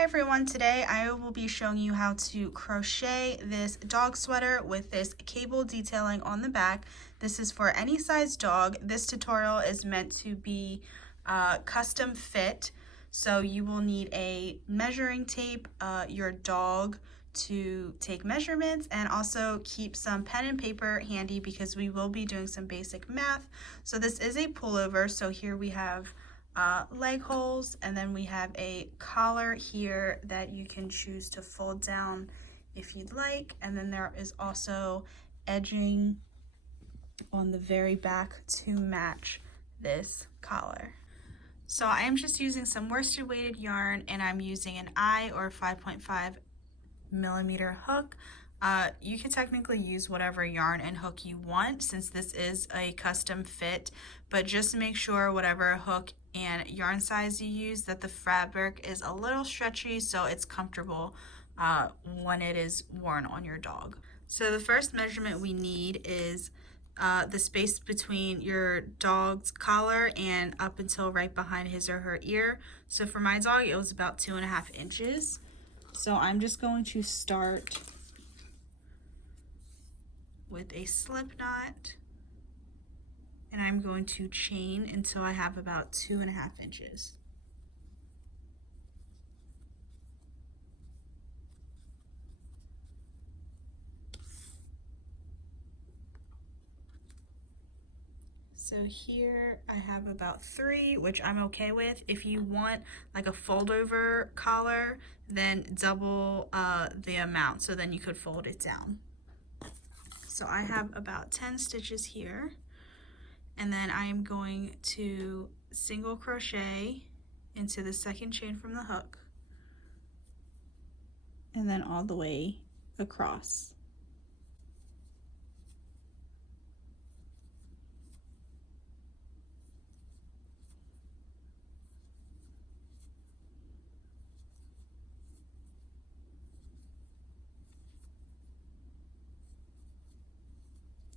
Hi everyone, today I will be showing you how to crochet this dog sweater with this cable detailing on the back. This is for any size dog. This tutorial is meant to be custom fit, so you will need a measuring tape, your dog to take measurements, and also keep some pen and paper handy because we will be doing some basic math. So this is a pullover, so here we have leg holes, and then we have a collar here that you can choose to fold down if you'd like, and then there is also edging on the very back to match this collar. So I am just using some worsted weighted yarn, and I'm using an eye or 5.5 millimeter hook. You can technically use whatever yarn and hook you want since this is a custom fit, but just make sure whatever hook and yarn size you use that the fabric is a little stretchy so it's comfortable when it is worn on your dog. So the first measurement we need is the space between your dog's collar and up until right behind his or her ear. So for my dog it was about 2.5 inches. So I'm just going to start with a slip knot, and I'm going to chain until I have about 2.5 inches. So here I have about 3, which I'm okay with. If you want like a fold over collar, then double the amount, so then you could fold it down. So I have about 10 stitches here, and then I'm going to single crochet into the second chain from the hook, and then all the way across.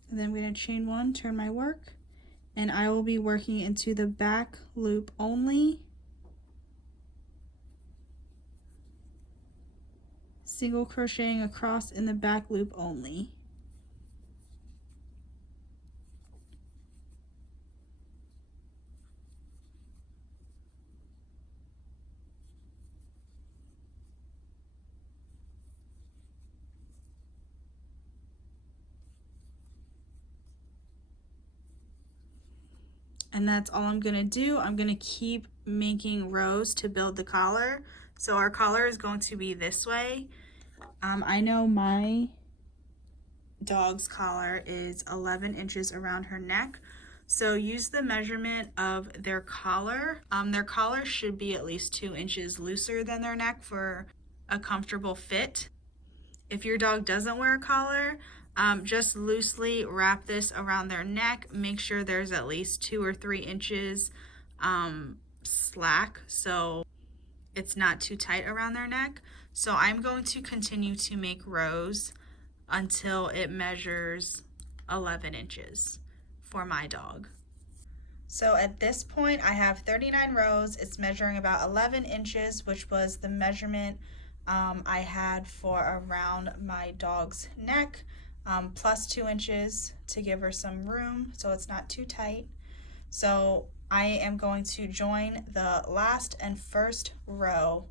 And then I'm going to chain 1, turn my work, and I will be working into the back loop only, single crocheting across in the back loop only. And that's all I'm gonna do. I'm gonna keep making rows to build the collar. So our collar is going to be this way. I know my dog's collar is 11 inches around her neck. So use the measurement of their collar. Their collar should be at least 2 inches looser than their neck for a comfortable fit. If your dog doesn't wear a collar, just loosely wrap this around their neck. Make sure there's at least 2 or 3 inches slack so it's not too tight around their neck. So I'm going to continue to make rows until it measures 11 inches for my dog. So at this point I have 39 rows. It's measuring about 11 inches, which was the measurement I had for around my dog's neck, plus 2 inches to give her some room so it's not too tight. So I am going to join the last and first row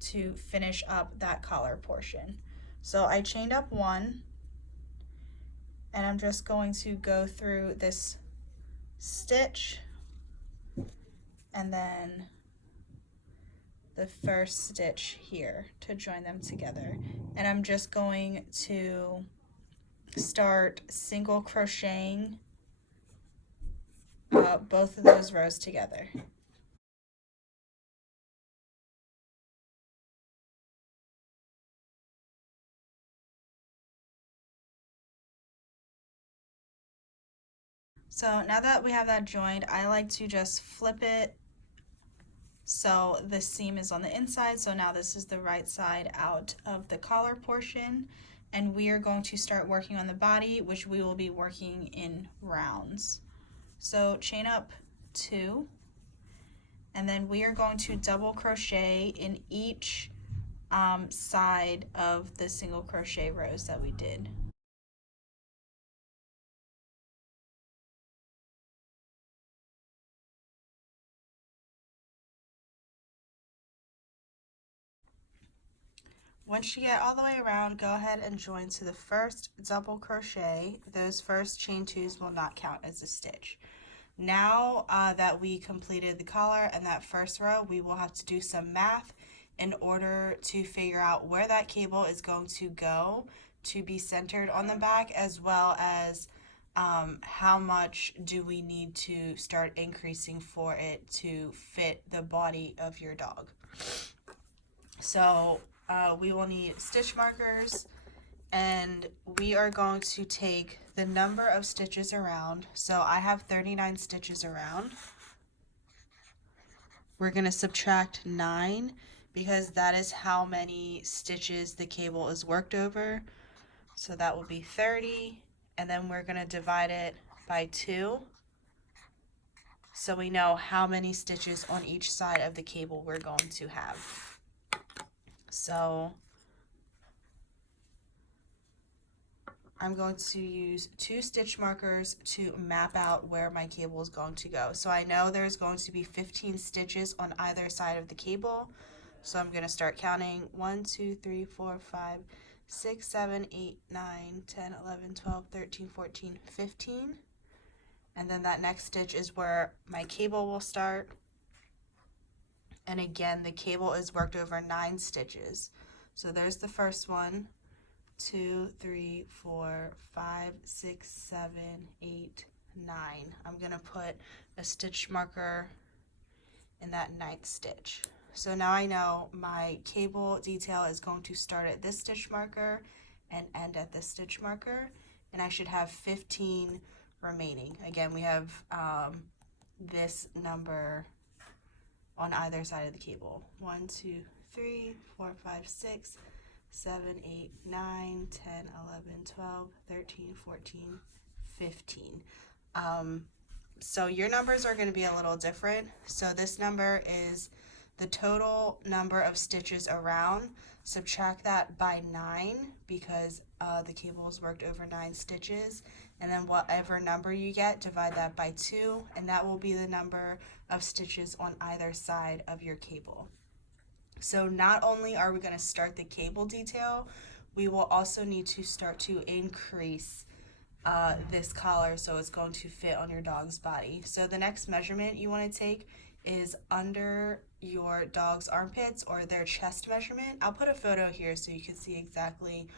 to finish up that collar portion. So I chained up 1, and I'm just going to go through this stitch and then the first stitch here to join them together. And I'm just going to start single crocheting both of those rows together. So now that we have that joined, I like to just flip it so the seam is on the inside. So now this is the right side out of the collar portion, and we are going to start working on the body, which we will be working in rounds. So chain up 2, and then we are going to double crochet in each side of the single crochet rows that we did. Once you get all the way around, go ahead and join to the first double crochet. Those first chain twos will not count as a stitch. Now that we completed the collar and that first row, we will have to do some math in order to figure out where that cable is going to go to be centered on the back, as well as how much do we need to start increasing for it to fit the body of your dog. So we will need stitch markers, and we are going to take the number of stitches around. So I have 39 stitches around. We're going to subtract 9 because that is how many stitches the cable is worked over. So that will be 30, and then we're going to divide it by 2 so we know how many stitches on each side of the cable we're going to have. So I'm going to use 2 stitch markers to map out where my cable is going to go. So I know there's going to be 15 stitches on either side of the cable. So I'm going to start counting 1, 2, 3, 4, 5, 6, 7, 8, 9, 10, 11, 12, 13, 14, 15. And then that next stitch is where my cable will start. And again, the cable is worked over 9 stitches. So there's the first one. 2, 3, 4, 5, 6, 7, 8, 9. I'm going to put a stitch marker in that 9th stitch. So now I know my cable detail is going to start at this stitch marker and end at this stitch marker, and I should have 15 remaining. Again, we have this number on either side of the cable. 1, 2, 3, 4, 5, 6, 7, 8, 9, 10, 11, 12, 13, 14, 15. So your numbers are going to be a little different. So this number is the total number of stitches around. Subtract that by 9 because the cable is worked over 9 stitches. And then whatever number you get, divide that by 2, and that will be the number of stitches on either side of your cable. So not only are we going to start the cable detail, we will also need to start to increase this collar so it's going to fit on your dog's body. So the next measurement you want to take is under your dog's armpits or their chest measurement. I'll put a photo here so you can see exactly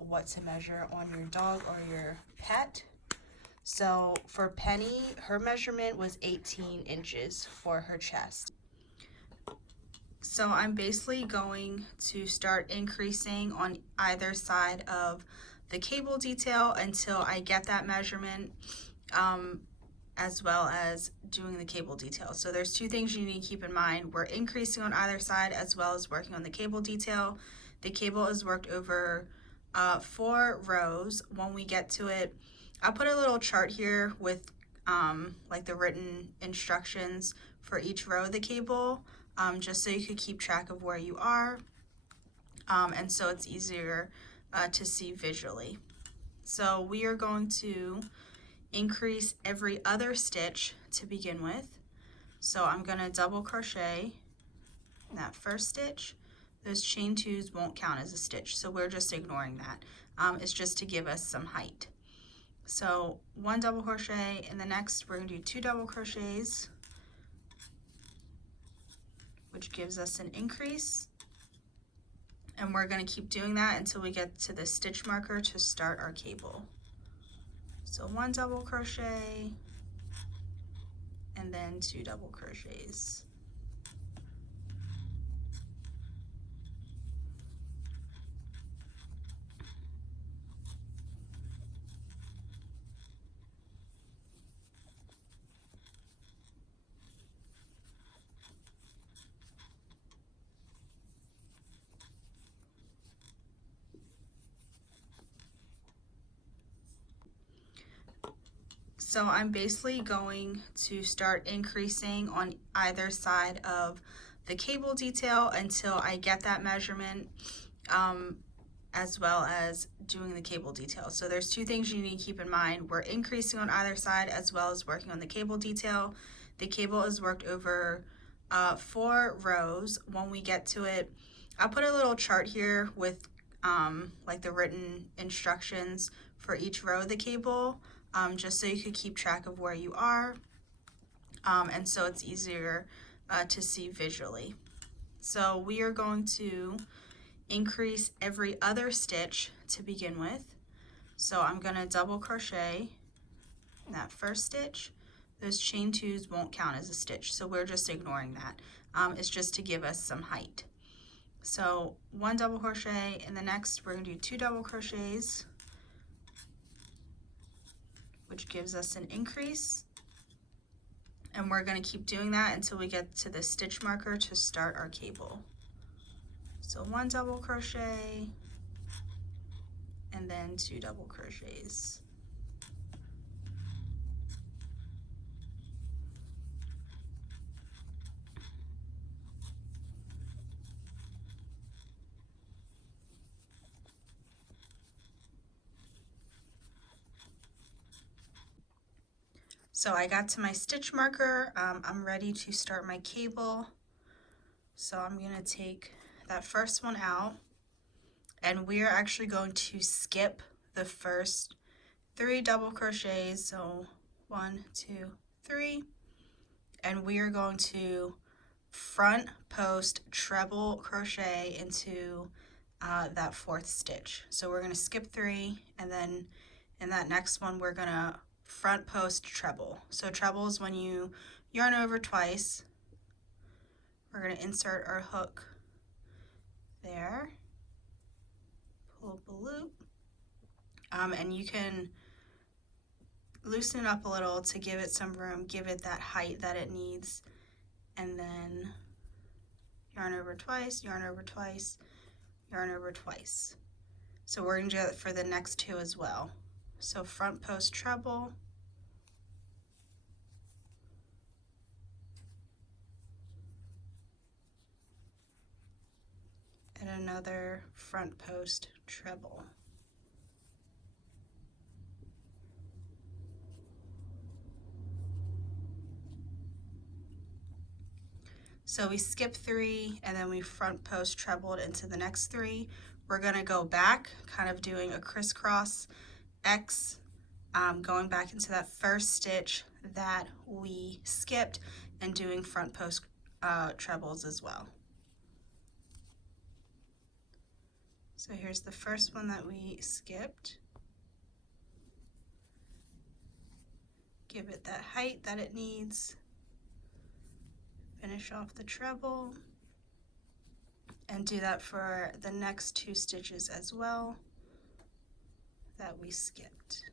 what to measure on your dog or your pet. So for Penny, her measurement was 18 inches for her chest. So I'm basically going to start increasing on either side of the cable detail until I get that measurement, as well as doing the cable detail. So there's 2 things you need to keep in mind. We're increasing on either side as well as working on the cable detail. The cable is worked over 4 rows. When we get to it, I'll put a little chart here with like the written instructions for each row of the cable, just so you could keep track of where you are, and so it's easier to see visually. So we are going to increase every other stitch to begin with. So I'm going to double crochet in that first stitch. Those chain 2s won't count as a stitch, so we're just ignoring that. It's just to give us some height. So 1 double crochet, and the next we're going to do 2 double crochets, which gives us an increase. And we're going to keep doing that until we get to the stitch marker to start our cable. So 1 double crochet, and then 2 double crochets. So I'm basically going to start increasing on either side of the cable detail until I get that measurement, as well as doing the cable detail. So there's two things you need to keep in mind. We're increasing on either side as well as working on the cable detail. The cable is worked over 4 rows. When we get to it, I'll put a little chart here with like the written instructions for each row of the cable, just so you could keep track of where you are, and so it's easier to see visually. So we are going to increase every other stitch to begin with. So I'm going to double crochet in that first stitch. Those chain 2s won't count as a stitch, so we're just ignoring that. It's just to give us some height. So 1 double crochet, and the next we're going to do 2 double crochets, which gives us an increase. And we're going to keep doing that until we get to the stitch marker to start our cable. So 1 double crochet, and then 2 double crochets. So I got to my stitch marker. I'm ready to start my cable. So I'm going to take that first one out, and we are actually going to skip the first 3 double crochets. So 1, 2, 3, and we are going to front post treble crochet into that 4th stitch. So we're going to skip 3, and then in that next one we're going to front post treble. So treble is when you yarn over twice. We're going to insert our hook there, pull up a loop, and you can loosen it up a little to give it some room, give it that height that it needs, and then yarn over twice, yarn over twice, yarn over twice. So we're going to do that for the next 2 as well. So front post treble, and another front post treble. So we skip 3, and then we front post trebled into the next 3. We're going to go back, kind of doing a crisscross X, going back into that first stitch that we skipped, and doing front post trebles as well. So here's the first one that we skipped. Give it that height that it needs. Finish off the treble, and do that for the next 2 stitches as well that we skipped.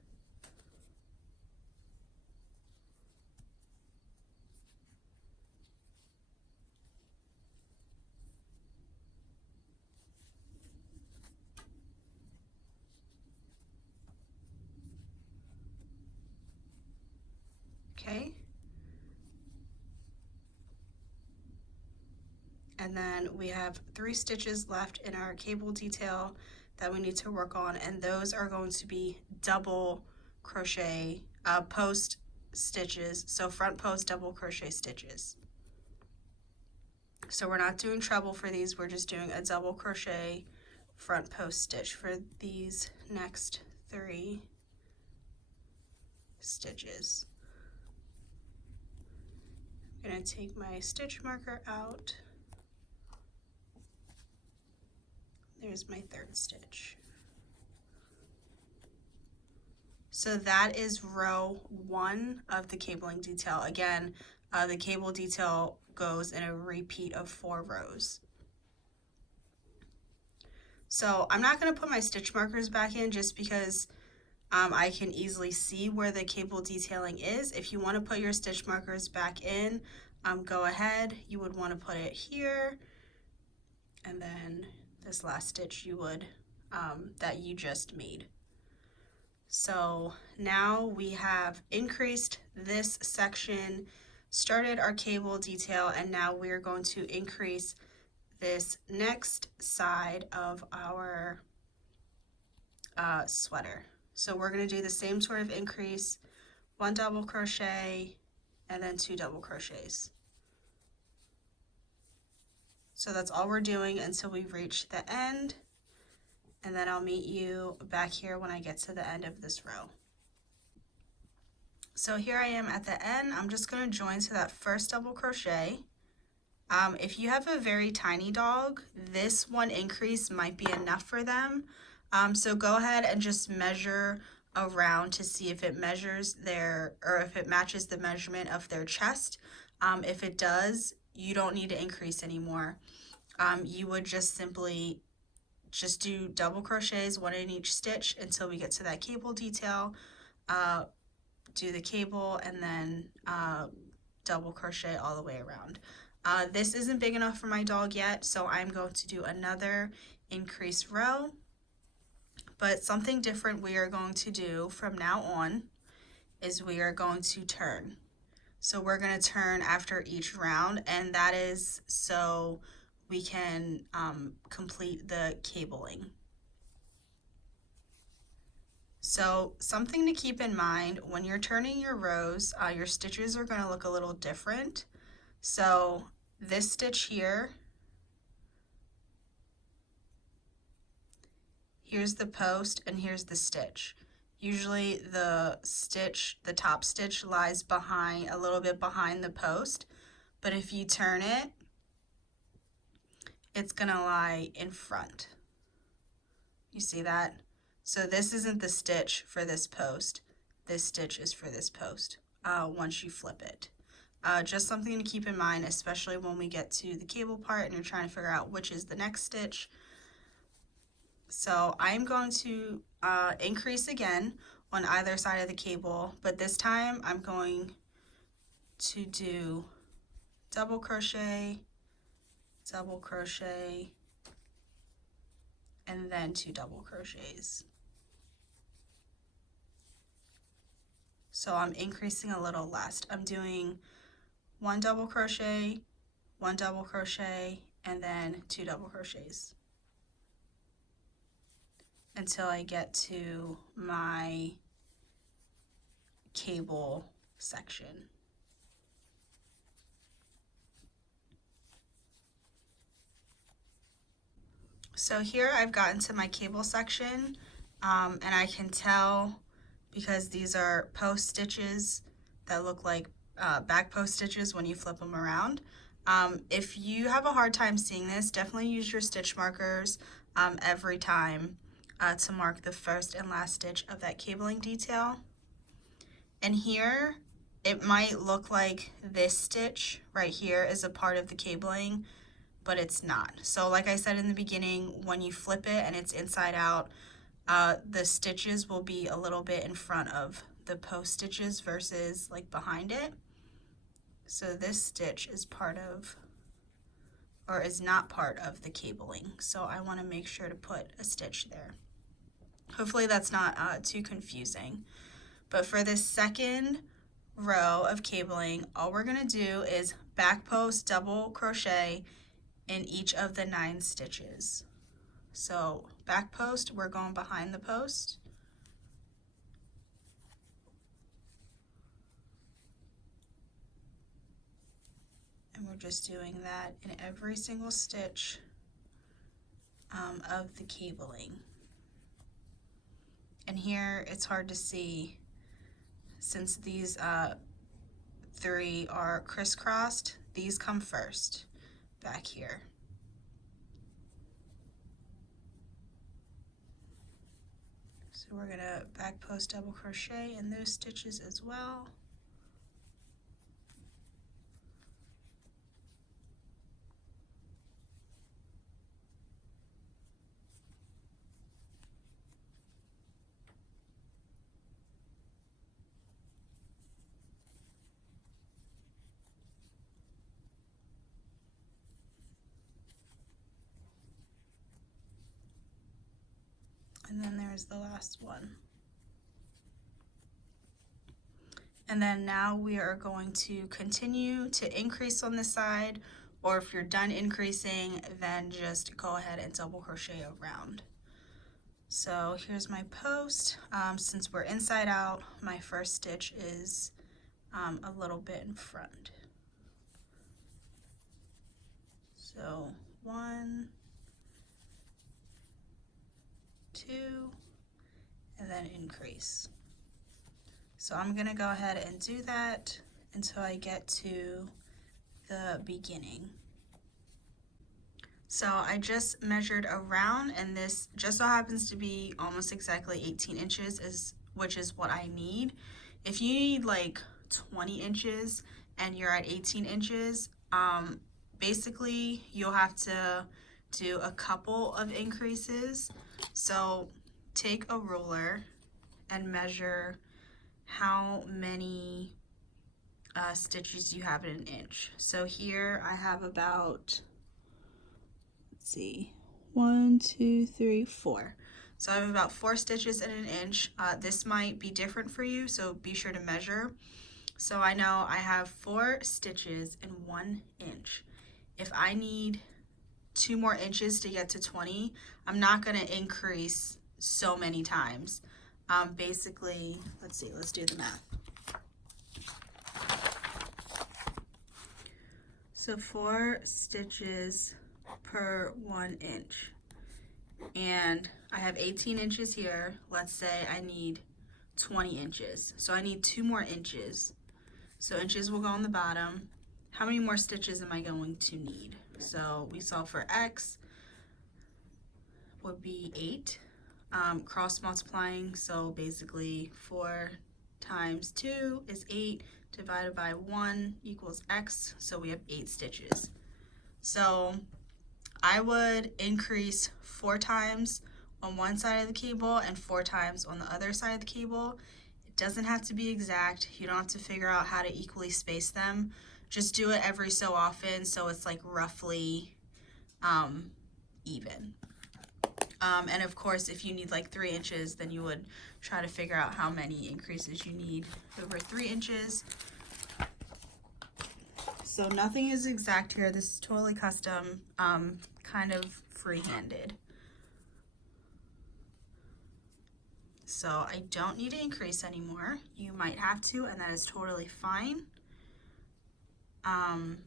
Okay. And then we have 3 stitches left in our cable detail that we need to work on, and those are going to be double crochet post stitches, so front post double crochet stitches. So we're not doing treble for these, we're just doing a double crochet front post stitch for these next 3 stitches. I'm going to take my stitch marker out. There's my 3rd stitch. So that is row 1 of the cabling detail. Again, the cable detail goes in a repeat of 4 rows. So I'm not going to put my stitch markers back in just because I can easily see where the cable detailing is. If you want to put your stitch markers back in, go ahead. You would want to put it here, and then this last stitch you would that you just made. So now we have increased this section started our cable detail, and now we're going to increase this next side of our sweater. So we're going to do the same sort of increase, 1 double crochet and then 2 double crochets. So that's all we're doing until we reach the end, and then I'll meet you back here when I get to the end of this row. So here I am at the end. I'm just going to join to that first double crochet. If you have a very tiny dog, this one increase might be enough for them. So go ahead and just measure around to see if it measures or if it matches the measurement of their chest. If it does, you don't need to increase anymore. You would just simply do double crochets, 1 in each stitch until we get to that cable detail. Do the cable and then double crochet all the way around. This isn't big enough for my dog yet, so I'm going to do another increase row. But something different we are going to do from now on is we are going to turn. So we're going to turn after each round, and that is so we can complete the cabling. So something to keep in mind when you're turning your rows, your stitches are going to look a little different. So this stitch here, here's the post and here's the stitch. Usually the top stitch lies behind, a little bit behind the post, but if you turn it, it's gonna lie in front. You see that? So this isn't the stitch for this post. This stitch is for this post once you flip it. Just something to keep in mind, especially when we get to the cable part and you're trying to figure out which is the next stitch. So I'm going to increase again on either side of the cable, but this time I'm going to do double crochet, and then 2 double crochets. So I'm increasing a little less. I'm doing 1 double crochet, 1 double crochet, and then 2 double crochets until I get to my cable section. So here I've gotten to my cable section, and I can tell because these are post stitches that look like back post stitches when you flip them around. If you have a hard time seeing this, definitely use your stitch markers every time to mark the first and last stitch of that cabling detail. And here it might look like this stitch right here is a part of the cabling, but it's not. So like I said in the beginning, when you flip it and it's inside out, the stitches will be a little bit in front of the post stitches versus like behind it. So this stitch is part of, or is not part of the cabling. So I want to make sure to put a stitch there. Hopefully that's not too confusing. But for this second row of cabling, all we're going to do is back post double crochet in each of the 9 stitches. So back post, we're going behind the post. And we're just doing that in every single stitch of the cabling. And here it's hard to see since these 3 are crisscrossed, these come first back here. So we're gonna back post double crochet in those stitches as well. And then there's the last one. And then now we are going to continue to increase on this side, or if you're done increasing, then just go ahead and double crochet around. So here's my post. Since we're inside out, my first stitch is a little bit in front. So 1, 2, and then increase. So I'm gonna go ahead and do that until I get to the beginning. So I just measured around, and this just so happens to be almost exactly 18 inches, which is what I need. If you need like 20 inches and you're at 18 inches, basically you'll have to do a couple of increases. So take a ruler and measure how many stitches you have in an inch. So here I have about, let's see, 1, 2, 3, 4. So I have about 4 stitches in an inch. This might be different for you, so be sure to measure. So I know I have 4 stitches in 1 inch. If I need 2 more inches to get to 20, I'm not going to increase so many times. Basically, let's see, let's do the math. So 4 stitches per 1 inch. And I have 18 inches here. Let's say I need 20 inches. So I need 2 more inches. So inches will go on the bottom. How many more stitches am I going to need? So we saw for X would be 8. Cross multiplying, so basically 4 times 2 is 8 divided by 1 equals X, so we have 8 stitches. So I would increase 4 times on one side of the cable and 4 times on the other side of the cable. It doesn't have to be exact. You don't have to figure out how to equally space them. Just do it every so often so it's like roughly even. And of course, if you need like 3 inches, then you would try to figure out how many increases you need over 3 inches. So nothing is exact here. This is totally custom, kind of free-handed. So I don't need to increase anymore. You might have to, and that is totally fine. And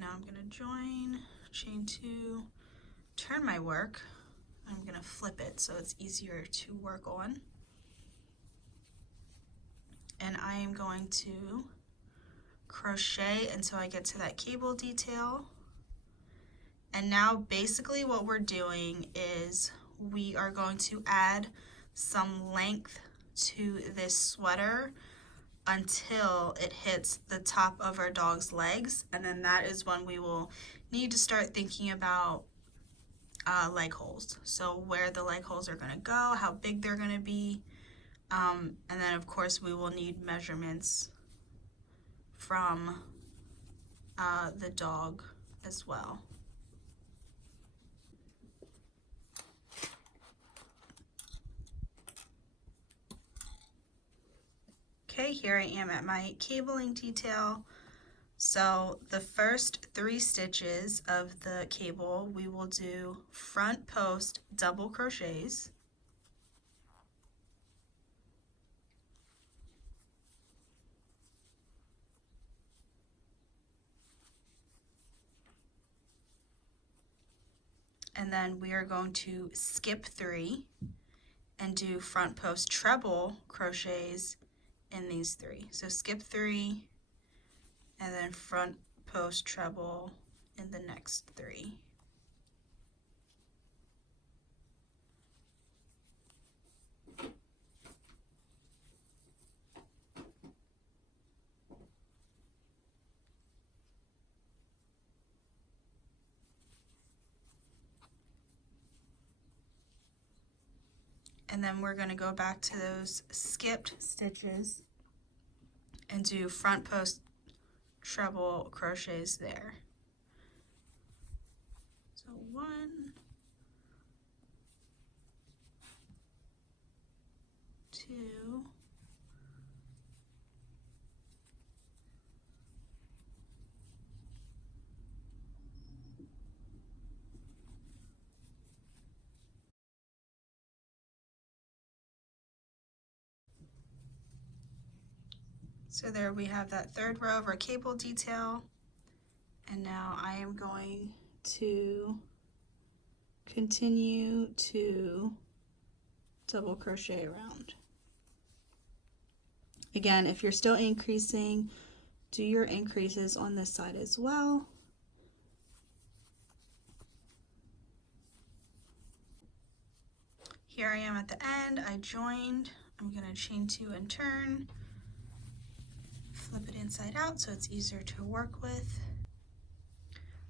now I'm gonna join, chain 2, turn my work. I'm gonna flip it so it's easier to work on. And I am going to crochet until I get to that cable detail. And now basically what we're doing is we are going to add some length to this sweater until it hits the top of our dog's legs, and then that is when we will need to start thinking about leg holes. So where the leg holes are going to go, how big they're going to be, and then of course we will need measurements from the dog as well. Okay, here I am at my cabling detail. So the first 3 stitches of the cable, we will do front post double crochets. And then we are going to skip 3 and do front post treble crochets in these 3. So skip 3 and then front post treble in the next 3. And then we're going to go back to those skipped stitches and do front post treble crochets there. So 1, 2, So there we have that third row of our cable detail. And now I am going to continue to double crochet around. Again, if you're still increasing, do your increases on this side as well. Here I am at the end. I joined. I'm going to chain 2 and turn. Flip it inside out so it's easier to work with.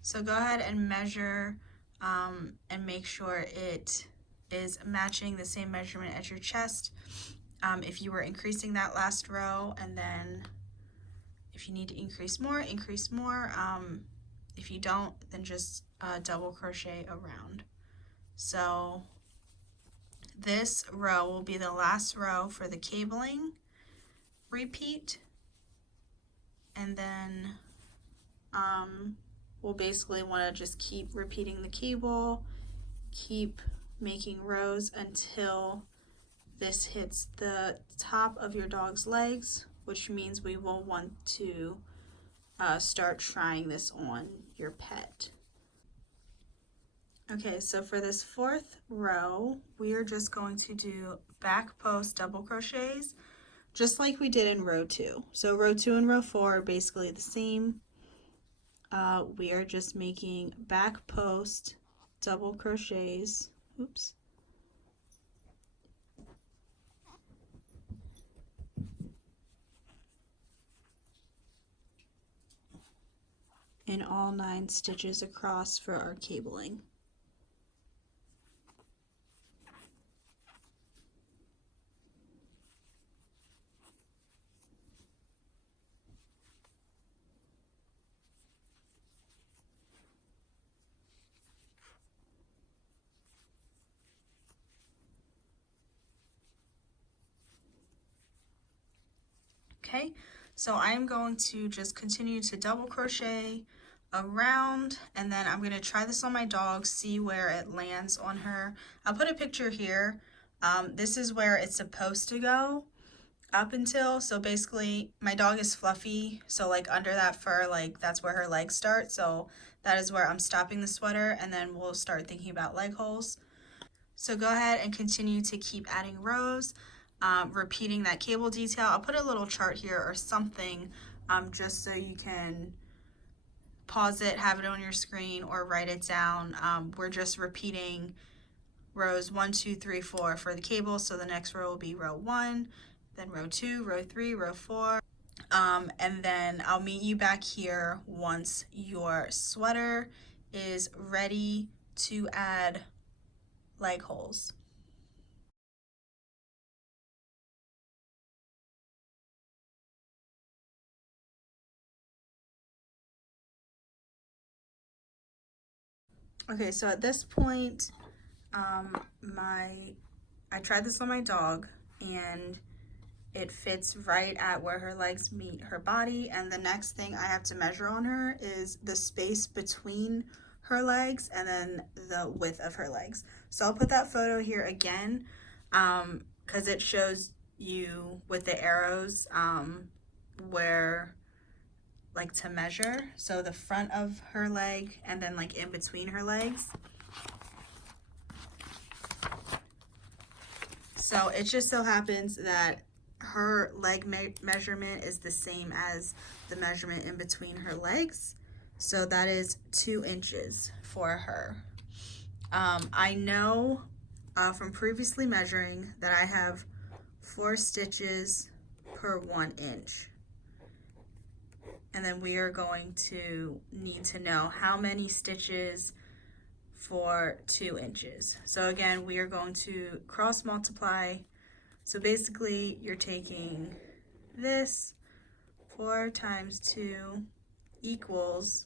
So go ahead and measure and make sure it is matching the same measurement at your chest. If you were increasing that last row, and then if you need to increase more, increase more. If you don't, then just double crochet around. So this row will be the last row for the cabling. Repeat, and then we'll basically want to just keep repeating the cable, keep making rows until this hits the top of your dog's legs, which means we will want to start trying this on your pet. Okay, so for this 4th row, we are just going to do back post double crochets, just like we did in row 2. So row 2 and row 4 are basically the same. We are just making back post double crochets. Oops. In all 9 stitches across for our cabling. Okay, so I'm going to just continue to double crochet around, and then I'm going to try this on my dog, see where it lands on her. I'll put a picture here. This is where it's supposed to go up until, so basically my dog is fluffy, so like under that fur, like that's where her legs start, so that is where I'm stopping the sweater, and then we'll start thinking about leg holes. So go ahead and continue to keep adding rows. Repeating that cable detail. I'll put a little chart here or something just so you can pause it, have it on your screen, or write it down. We're just repeating rows 1, 2, 3, 4 for the cable. So the next row will be row 1, then row 2, row 3, row 4. And then I'll meet you back here once your sweater is ready to add leg holes. Okay, so at this point, I tried this on my dog, and it fits right at where her legs meet her body, and the next thing I have to measure on her is the space between her legs and then the width of her legs. So I'll put that photo here again because it shows you with the arrows where like to measure. So the front of her leg and then like in between her legs. So it just so happens that her leg measurement is the same as the measurement in between her legs. So that is 2 inches for her. I know from previously measuring that I have 4 stitches per 1 inch. And then we are going to need to know how many stitches for 2 inches. So again, we are going to cross multiply. So basically you're taking this 4 times 2 equals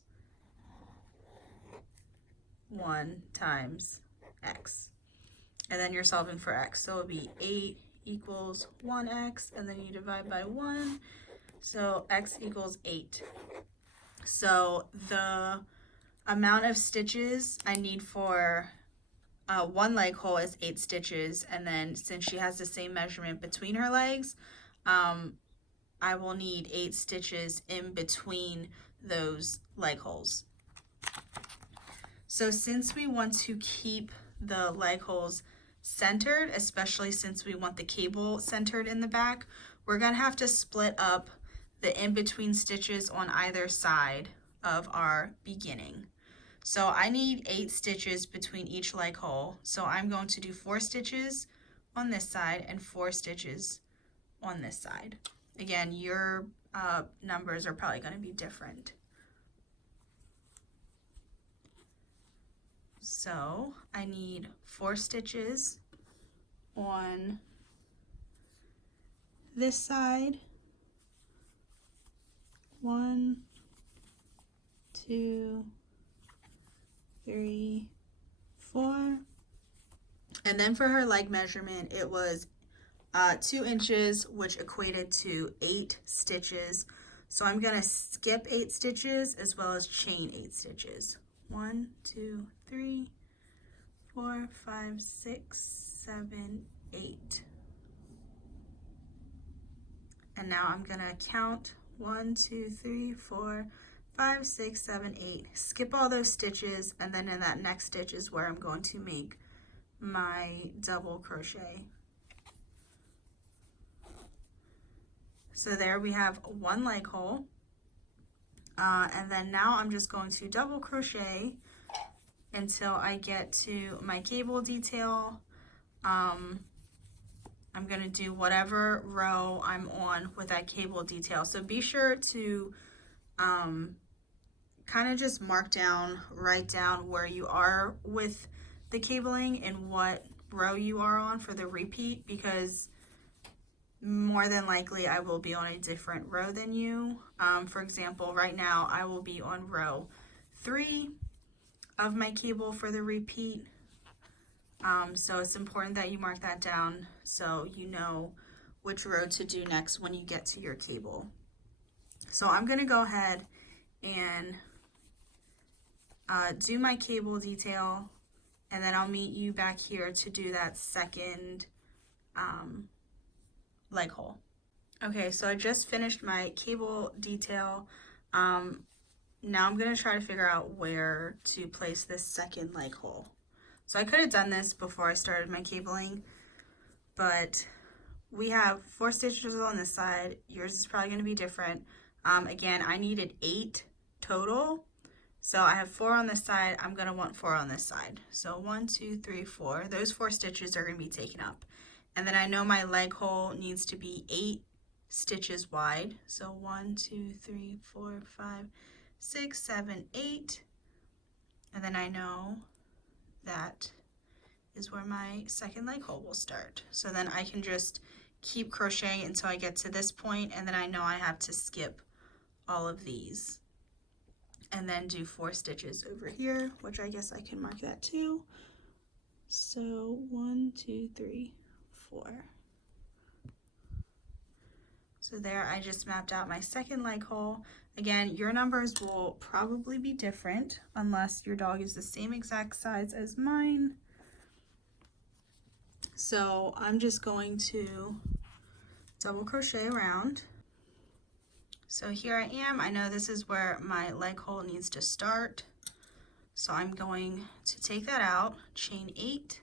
1 times x. And then you're solving for x. So it would be 8 equals 1x, and then you divide by 1. So x equals 8. So the amount of stitches I need for 1 leg hole is 8 stitches, and then since she has the same measurement between her legs, I will need 8 stitches in between those leg holes. So since we want to keep the leg holes centered, especially since we want the cable centered in the back, we're gonna have to split up the in-between stitches on either side of our beginning. So I need 8 stitches between each leg hole. So I'm going to do 4 stitches on this side and 4 stitches on this side. Again, your numbers are probably going to be different. So I need 4 stitches on this side. 1, 2, 3, 4. And then for her leg measurement, it was 2 inches, which equated to 8 stitches. So I'm going to skip 8 stitches as well as chain 8 stitches. 1, 2, 3, 4, 5, 6, 7, 8. And now I'm going to count 1, 2, 3, 4, 5, 6, 7, 8. Skip all those stitches, and then in that next stitch is where I'm going to make my double crochet. So there we have 1 leg hole. And then now I'm just going to double crochet until I get to my cable detail. I'm going to do whatever row I'm on with that cable detail. So be sure to kind of just write down where you are with the cabling and what row you are on for the repeat, because more than likely I will be on a different row than you. For example, right now I will be on row 3 of my cable for the repeat. So it's important that you mark that down so you know which row to do next when you get to your cable. So I'm going to go ahead and do my cable detail, and then I'll meet you back here to do that second leg hole. Okay, so I just finished my cable detail. Now I'm going to try to figure out where to place this second leg hole. So I could have done this before I started my cabling, but we have 4 stitches on this side. Yours is probably going to be different. Again, I needed 8 total. So I have 4 on this side. I'm going to want 4 on this side. So 1, 2, 3, 4. Those 4 stitches are going to be taken up. And then I know my leg hole needs to be 8 stitches wide. So 1, 2, 3, 4, 5, 6, 7, 8. And then I know that is where my second leg hole will start. So then I can just keep crocheting until I get to this point, and then I know I have to skip all of these. And then do 4 stitches over here, which I guess I can mark that too. So 1, 2, 3, 4. So there I just mapped out my second leg hole. Again, your numbers will probably be different unless your dog is the same exact size as mine. So I'm just going to double crochet around. So here I am. I know this is where my leg hole needs to start. So I'm going to take that out, chain 8.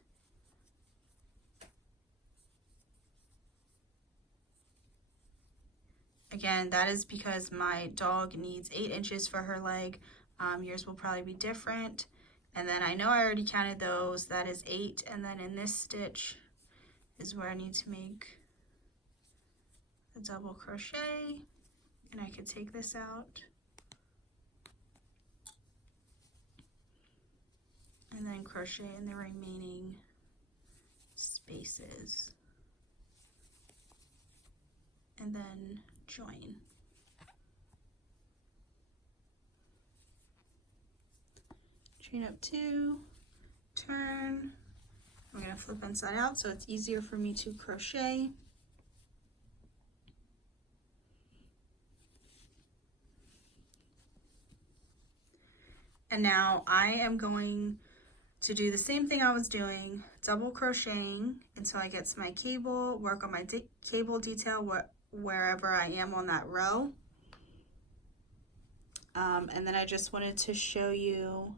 Again, that is because my dog needs 8 inches for her leg. Yours will probably be different. And then I know I already counted those. That is 8. And then in this stitch is where I need to make a double crochet. And I could take this out. And then crochet in the remaining spaces. And then join. Chain up 2, turn. I'm going to flip inside out so it's easier for me to crochet. And now I am going to do the same thing I was doing, double crocheting until I get to my cable, work on my cable detail wherever I am on that row. And then I just wanted to show you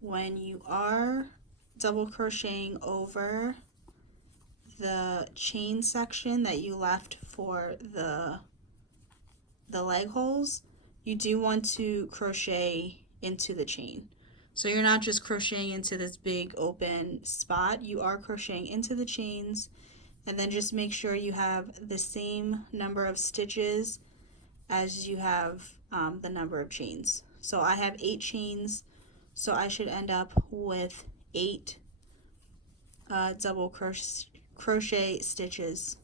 when you are double crocheting over the chain section that you left for the leg holes, you do want to crochet into the chain. So you're not just crocheting into this big open spot, you are crocheting into the chains, and then just make sure you have the same number of stitches as you have the number of chains. So I have 8 chains, so I should end up with 8 double crochet stitches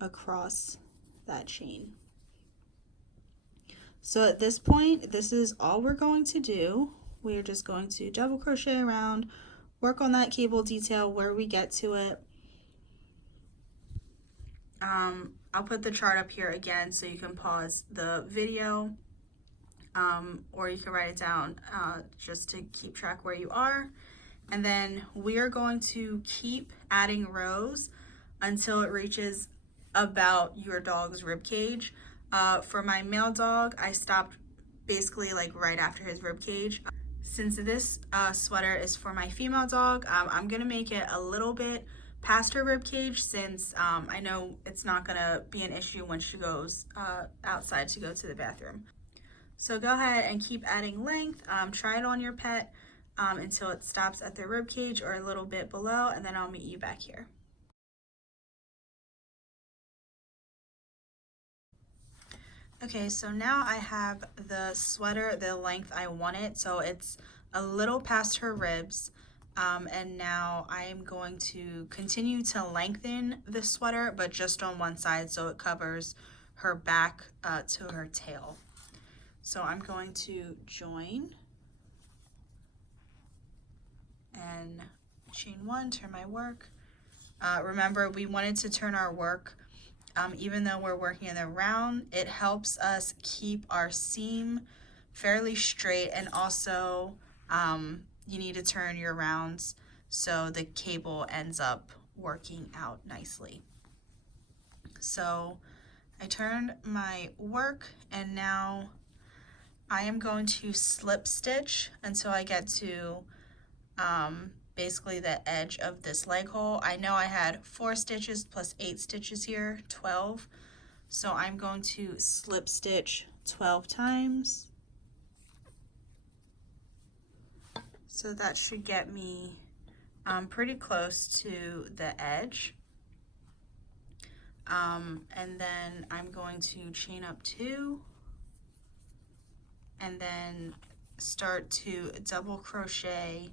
across that chain. So at this point, this is all we're going to do. We're just going to double crochet around, work on that cable detail where we get to it. I'll put the chart up here again so you can pause the video, or you can write it down just to keep track where you are. And then we are going to keep adding rows until it reaches about your dog's rib cage. For my male dog, I stopped basically like right after his rib cage. Since this sweater is for my female dog, I'm gonna make it a little bit past her rib cage, since I know it's not gonna be an issue when she goes outside to go to the bathroom. So go ahead and keep adding length. Try it on your pet until it stops at the rib cage or a little bit below, and then I'll meet you back here. Okay, so now I have the sweater the length I want it, so it's a little past her ribs, and now I am going to continue to lengthen the sweater, but just on one side so it covers her back to her tail. So I'm going to join and chain 1, turn my work. Remember, we wanted to turn our work even though we're working in the round. It helps us keep our seam fairly straight, and also you need to turn your rounds so the cable ends up working out nicely. So I turned my work, and now I am going to slip stitch until I get to basically the edge of this leg hole. I know I had 4 stitches plus 8 stitches here, 12. So I'm going to slip stitch 12 times. So that should get me pretty close to the edge. And then I'm going to chain up 2 and then start to double crochet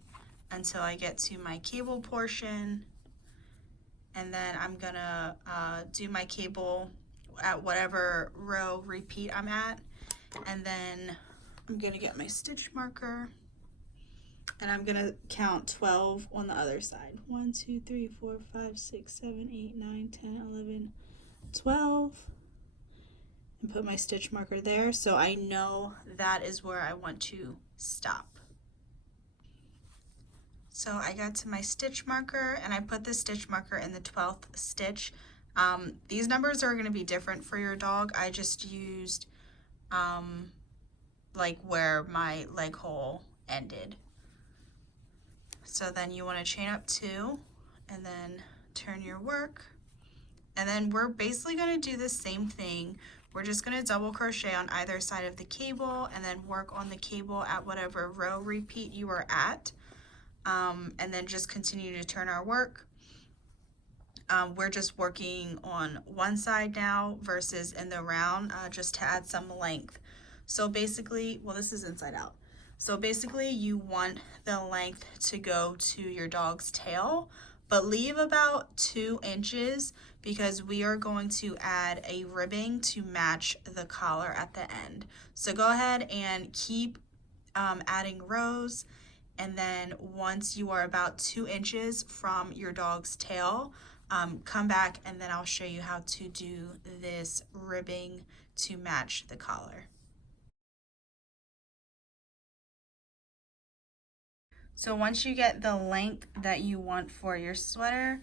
until I get to my cable portion, and then I'm gonna do my cable at whatever row repeat I'm at, and then I'm gonna get my stitch marker, and I'm gonna count 12 on the other side. 1, 2, 3, 4, 5, 6, 7, 8, 9, 10, 11, 12, and put my stitch marker there so I know that is where I want to stop. So I got to my stitch marker, and I put the stitch marker in the 12th stitch. These numbers are going to be different for your dog. I just used like where my leg hole ended. So then you want to chain up 2 and then turn your work. And then we're basically going to do the same thing. We're just going to double crochet on either side of the cable and then work on the cable at whatever row repeat you are at. And then just continue to turn our work. We're just working on one side now versus in the round, just to add some length. So basically, well, this is inside out. So basically you want the length to go to your dog's tail, but leave about 2 inches because we are going to add a ribbing to match the collar at the end. So go ahead and keep adding rows. And then once you are about 2 inches from your dog's tail, come back, and then I'll show you how to do this ribbing to match the collar. So once you get the length that you want for your sweater,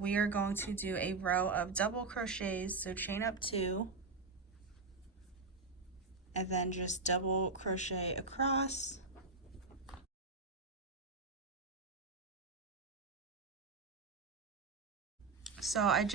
we are going to do a row of double crochets. So chain up 2 and then just double crochet across. So I just